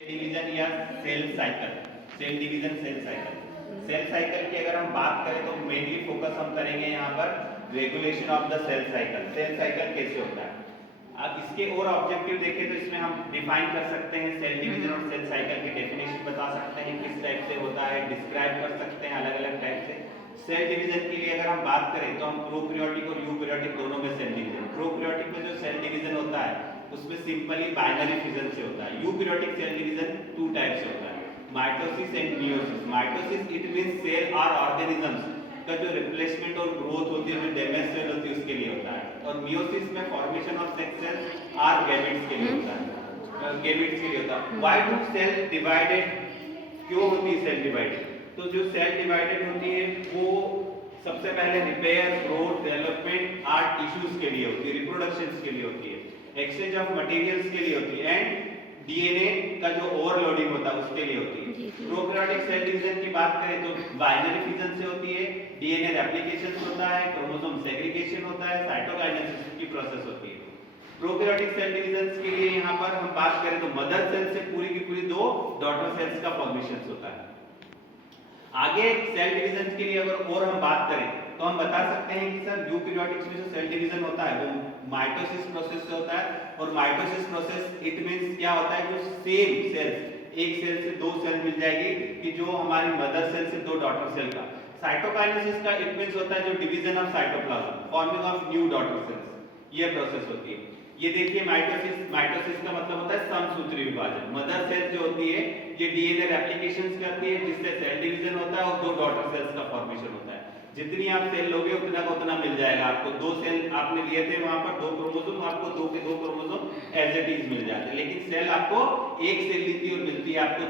Division या cell cycle, cell division cell cycle. Cell cycle की अगर हम बात करें तो मेनली फोकस हम करेंगे यहाँ पर regulation of the cell cycle. Cell cycle कैसे होता है, अब इसके और ऑब्जेक्टिव देखें तो इसमें हम डिफाइन कर सकते हैं सेल डिवीजन और सेल साइकिल की डेफिनेशन बता सकते हैं किस टाइप से होता है, डिस्क्राइब कर सकते हैं अलग अलग टाइप से। सेल डिवीजन के लिए अगर हम बात करें तो हम प्रोकैरियोटिक और यूकैरियोटिक दोनों में सेल डिवीजन, प्रोकैरियोटिक में जो सेल डिवीजन होता है उसमें सिंपली बाइनरी फिजन से होता है। Eukaryotic cell division two type से होता है, mitosis and meiosis. Mitosis it means cell और ऑर्गेनिजम्स का जो रिप्लेसमेंट और ग्रोथ होती है, जो डैमेज सेल होती है उसके लिए होता है। और मियोसिस में फॉर्मेशन ऑफ सेक्स सेल्स और गैमेट्स के लिए होता है, गैमेट्स के लिए होता है। व्हाई डू सेल डिवाइडेड, क्यों होती है सेल डिवाइडेड? तो जो सेल डिवाइडेड होती है वो सबसे पहले रिपेयर, ग्रोथ, डेवलपमेंट और टिश्यूज के लिए होती है, रिप्रोडक्शन के लिए होती है, एक्सचेंज ऑफ मटेरियल्स के लिए होती है एंड डीएनए का जो ओवरलोडिंग होता है उसके लिए होती है। प्रोकैरियोटिक सेल डिवीजन की बात करें तो बाइनरी फिजन से होती है, डीएनए रेप्लिकेशन होता है, क्रोमोसोम सेग्रीगेशन होता है, साइटोकाइनेसिस की प्रोसेस होती है। प्रोकैरियोटिक सेल डिवीजन के लिए यहाँ पर हम बात करें तो मदर सेल से पूरी की पूरी दो डॉटर सेल्स का फॉर्मेशन होता है। आगे सेल डिवीजन के लिए अगर और हम बात करें तो हम बता सकते हैं कि सर यूकैरियोटिक्स में जो सेल डिवीजन होता है वो माइटोसिस प्रोसेस से होता है। और माइटोसिस प्रोसेस इट मींस क्या होता है, जो सेम सेल्स, एक सेल से दो सेल मिल जाएगी कि जो हमारी मदर सेल से दो डॉटर सेल का। साइटोकाइनेसिस का इट मींस होता है जो division of cytoplasm, forming of new daughter cells, ये प्रोसेस होती है। ये देखिए माइटोसिस, माइटोसिस का मतलब होता है समसूत्री विभाजन। मदर सेल जो होती है ये डीएनए रेप्लिकेशंस करती है जिससे सेल डिवीजन होता है और दो डॉटर सेल्स का फॉर्मेशन होता है। जितनी आप सेल लोगे उतना का उतना मिल जाएगा आपको। दो सेल आपने लिए थे वहां पर दो क्रोमोसोम, आपको दो के दो क्रोमोसोम एज इट इज मिल जाते हैं, लेकिन सेल आपको एक सेल ली थी और मिलती है आपको